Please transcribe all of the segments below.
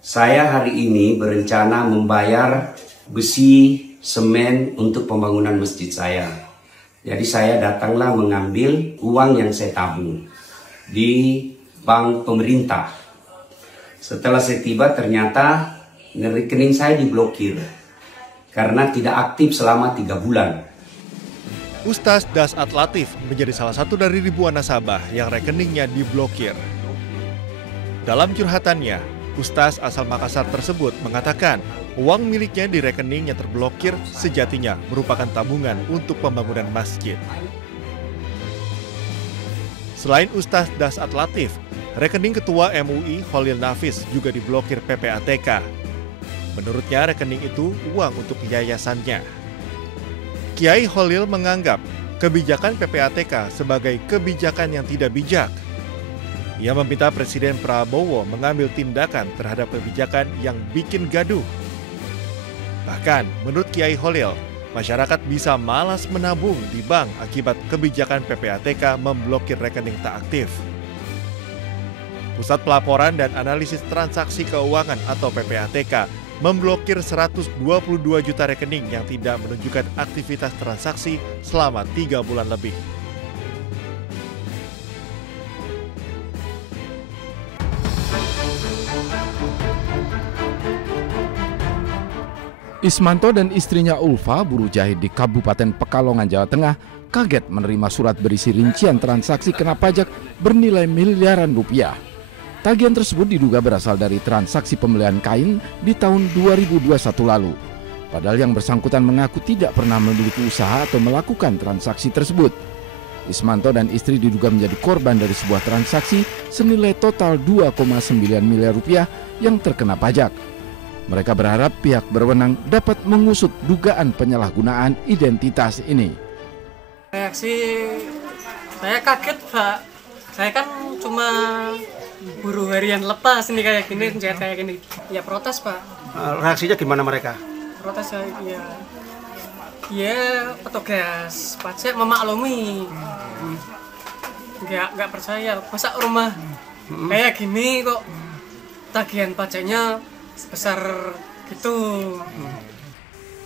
Saya hari ini berencana membayar besi, semen untuk pembangunan masjid saya. Jadi saya datanglah mengambil uang yang saya tabung di bank pemerintah. Setelah saya tiba ternyata rekening saya diblokir karena tidak aktif selama 3 bulan. Ustaz Dasat Latif menjadi salah satu dari ribuan nasabah yang rekeningnya diblokir. Dalam curhatannya, Ustaz asal Makassar tersebut mengatakan uang miliknya di rekening yang terblokir sejatinya merupakan tabungan untuk pembangunan masjid. Selain Ustaz Dasat Latif, rekening Ketua MUI Khalil Nafis juga diblokir PPATK. Menurutnya rekening itu uang untuk yayasannya. Kiai Khalil menganggap kebijakan PPATK sebagai kebijakan yang tidak bijak. Ia meminta Presiden Prabowo mengambil tindakan terhadap kebijakan yang bikin gaduh. Bahkan, menurut Kiai Khalil, masyarakat bisa malas menabung di bank akibat kebijakan PPATK memblokir rekening tak aktif. Pusat Pelaporan dan Analisis Transaksi Keuangan atau PPATK memblokir 122 juta rekening yang tidak menunjukkan aktivitas transaksi selama 3 bulan lebih. Ismanto dan istrinya Ulfa, buruh jahit di Kabupaten Pekalongan, Jawa Tengah, kaget menerima surat berisi rincian transaksi kena pajak bernilai miliaran rupiah. Tagihan tersebut diduga berasal dari transaksi pembelian kain di tahun 2021 lalu. Padahal yang bersangkutan mengaku tidak pernah memiliki usaha atau melakukan transaksi tersebut. Ismanto dan istri diduga menjadi korban dari sebuah transaksi senilai total 2,9 miliar rupiah yang terkena pajak. Mereka berharap pihak berwenang dapat mengusut dugaan penyalahgunaan identitas ini. Reaksi saya kaget, Pak. Saya kan cuma buruh harian lepas ini kayak gini, kayak gini. Ya protes, Pak. Reaksinya gimana mereka? Protes ya. Ya petugas pajak memaklumi. Nggak percaya. Masa rumah kayak gini kok tagihan pajaknya sebesar gitu.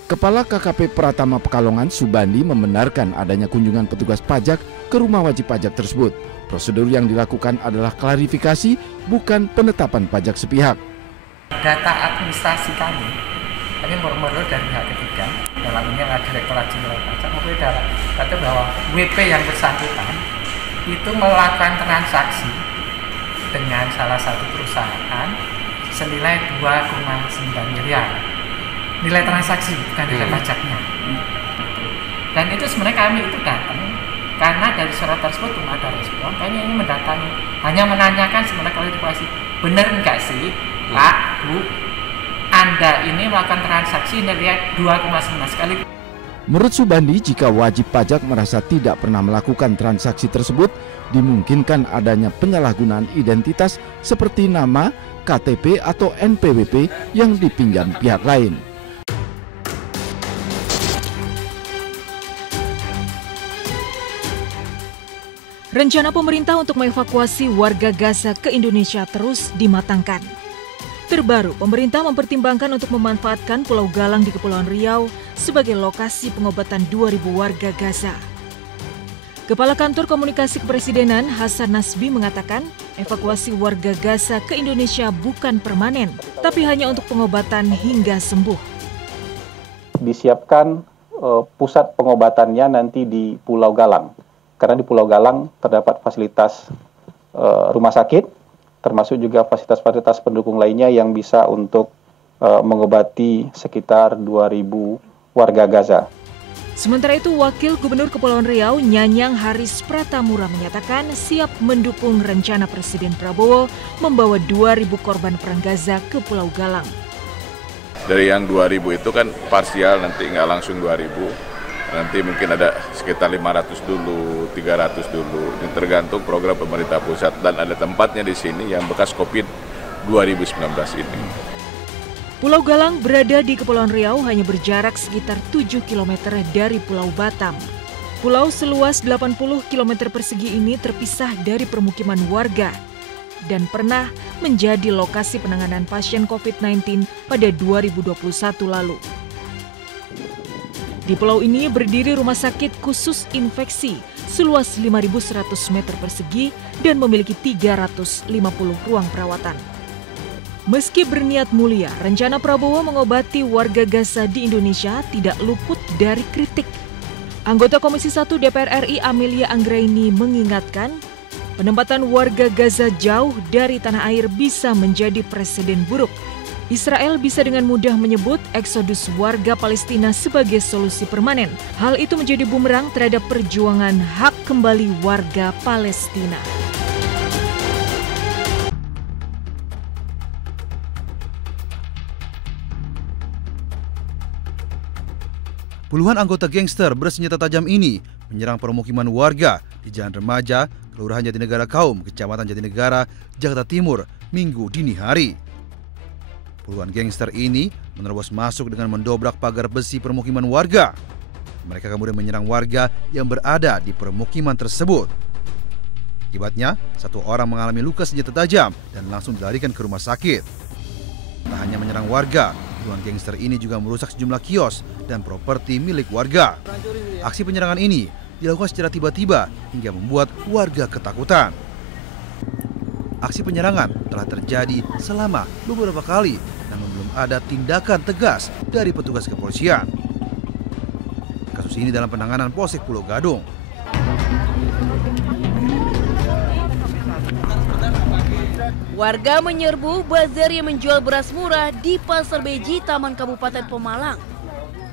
Kepala KKP Pratama Pekalongan, Subandi, membenarkan adanya kunjungan petugas pajak ke rumah wajib pajak tersebut. Prosedur yang dilakukan adalah klarifikasi, bukan penetapan pajak sepihak. Data administrasi kami murmur dari pihak ketiga, dalam ini adalah Direktorat Jenderal Pajak, kata bahwa WP yang bersangkutan itu melakukan transaksi dengan salah satu perusahaan senilai 2,9 miliar nilai transaksi, bukan nilai pajaknya. Dan itu sebenarnya kami itu datang karena dari surat tersebut belum ada respon. Kami ini mendatangi, hanya menanyakan sebenarnya klarifikasi, benar enggak sih Pak, Bu, Anda ini melakukan transaksi nilai 2,9 sekali. Menurut Subandi, jika wajib pajak merasa tidak pernah melakukan transaksi tersebut, dimungkinkan adanya penyalahgunaan identitas seperti nama, KTP atau NPWP yang dipinjam pihak lain. Rencana pemerintah untuk mengevakuasi warga Gaza ke Indonesia terus dimatangkan. Terbaru, pemerintah mempertimbangkan untuk memanfaatkan Pulau Galang di Kepulauan Riau sebagai lokasi pengobatan 2.000 warga Gaza. Kepala Kantor Komunikasi Kepresidenan Hasan Nasbi mengatakan, evakuasi warga Gaza ke Indonesia bukan permanen, tapi hanya untuk pengobatan hingga sembuh. Disiapkan pusat pengobatannya nanti di Pulau Galang, karena di Pulau Galang terdapat fasilitas rumah sakit, termasuk juga fasilitas-fasilitas pendukung lainnya yang bisa untuk mengobati sekitar 2.000 warga Gaza. Sementara itu, Wakil Gubernur Kepulauan Riau, Nyanyang Haris Pratamura menyatakan siap mendukung rencana Presiden Prabowo membawa 2.000 korban perang Gaza ke Pulau Galang. Dari yang 2.000 itu kan parsial, nanti nggak langsung 2.000. Nanti mungkin ada sekitar 500 dulu, 300 dulu. Ini tergantung program pemerintah pusat dan ada tempatnya di sini yang bekas COVID 2019 ini. Pulau Galang berada di Kepulauan Riau hanya berjarak sekitar 7 km dari Pulau Batam. Pulau seluas 80 km persegi ini terpisah dari permukiman warga. dan pernah menjadi lokasi penanganan pasien COVID-19 pada 2021 lalu. Di pulau ini berdiri rumah sakit khusus infeksi seluas 5.100 meter persegi dan memiliki 350 ruang perawatan. Meski berniat mulia, rencana Prabowo mengobati warga Gaza di Indonesia tidak luput dari kritik. Anggota Komisi 1 DPR RI Amelia Anggraini mengingatkan, penempatan warga Gaza jauh dari tanah air bisa menjadi presiden buruk. Israel bisa dengan mudah menyebut eksodus warga Palestina sebagai solusi permanen. Hal itu menjadi bumerang terhadap perjuangan hak kembali warga Palestina. Puluhan anggota gangster bersenjata tajam ini menyerang permukiman warga di Jalan Remaja, Kelurahan Jatinegara Kaum, Kecamatan Jatinegara, Jakarta Timur, Minggu dini hari. Puluhan gangster ini menerobos masuk dengan mendobrak pagar besi permukiman warga. Mereka kemudian menyerang warga yang berada di permukiman tersebut. Akibatnya, satu orang mengalami luka senjata tajam dan langsung dilarikan ke rumah sakit. Tak hanya menyerang warga, puluhan gangster ini juga merusak sejumlah kios dan properti milik warga. Aksi penyerangan ini dilakukan secara tiba-tiba hingga membuat warga ketakutan. Aksi penyerangan telah terjadi selama beberapa kali, namun belum ada tindakan tegas dari petugas kepolisian. Kasus ini dalam penanganan Polsek Pulau Gadung. Warga menyerbu bazar yang menjual beras murah di Pasar Beji, Taman Kabupaten Pemalang.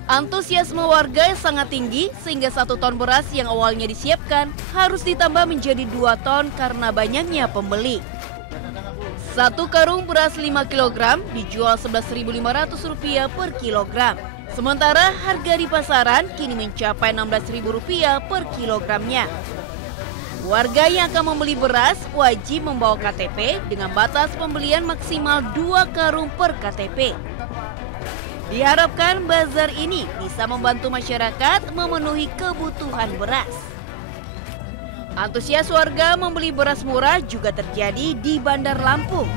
Antusiasme warga sangat tinggi sehingga 1 ton beras yang awalnya disiapkan harus ditambah menjadi 2 ton karena banyaknya pembeli. 1 karung beras 5 kg dijual Rp11.500 per kilogram. Sementara harga di pasaran kini mencapai Rp16.000 per kilogramnya. Warga yang akan membeli beras wajib membawa KTP dengan batas pembelian maksimal 2 karung per KTP. Diharapkan bazar ini bisa membantu masyarakat memenuhi kebutuhan beras. Antusias warga membeli beras murah juga terjadi di Bandar Lampung.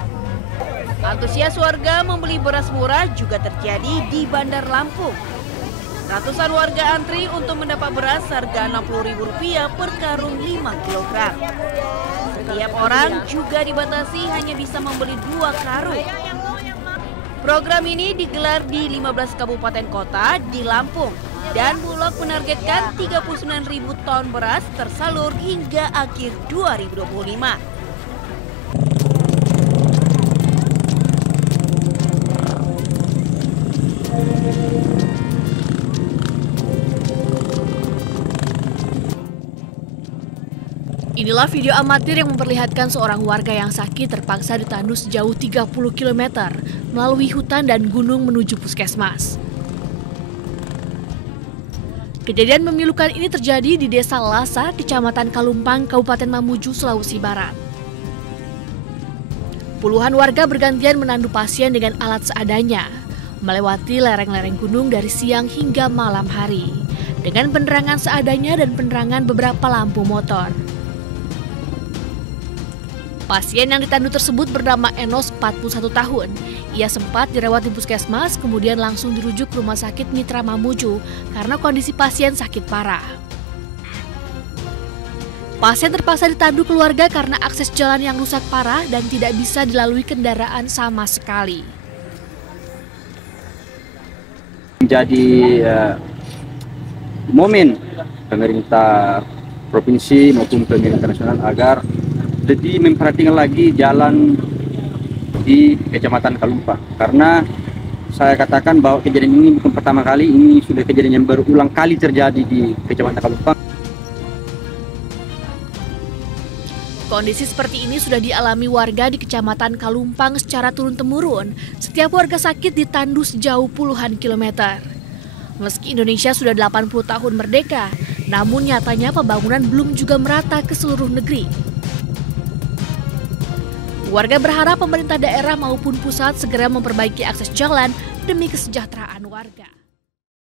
Ratusan warga antri untuk mendapat beras harga Rp60.000 per karung 5 kg. Setiap orang juga dibatasi hanya bisa membeli 2 karung. Program ini digelar di 15 kabupaten kota di Lampung dan Bulog menargetkan 39.000 ton beras tersalur hingga akhir 2025. Inilah video amatir yang memperlihatkan seorang warga yang sakit terpaksa ditandus sejauh 30 km melalui hutan dan gunung menuju puskesmas. Kejadian memilukan ini terjadi di Desa Lasa, Kecamatan Kalumpang, Kabupaten Mamuju, Sulawesi Barat. Puluhan warga bergantian menandu pasien dengan alat seadanya, melewati lereng-lereng gunung dari siang hingga malam hari, dengan penerangan seadanya dan penerangan beberapa lampu motor. Pasien yang ditandu tersebut bernama Enos, 41 tahun. Ia sempat dirawat di puskesmas, kemudian langsung dirujuk ke Rumah Sakit Mitra Mamuju karena kondisi pasien sakit parah. Pasien terpaksa ditandu keluarga karena akses jalan yang rusak parah dan tidak bisa dilalui kendaraan sama sekali. Menjadi momen pemerintah provinsi maupun pemerintah nasional agar jadi memperhatikan lagi jalan di Kecamatan Kalumpang, karena saya katakan bahwa kejadian ini bukan pertama kali, ini sudah kejadian yang berulang kali terjadi di Kecamatan Kalumpang. Kondisi seperti ini sudah dialami warga di Kecamatan Kalumpang secara turun-temurun. Setiap warga sakit ditandu sejauh puluhan kilometer. Meski Indonesia sudah 80 tahun merdeka, namun nyatanya pembangunan belum juga merata ke seluruh negeri. Warga berharap pemerintah daerah maupun pusat segera memperbaiki akses jalan demi kesejahteraan warga.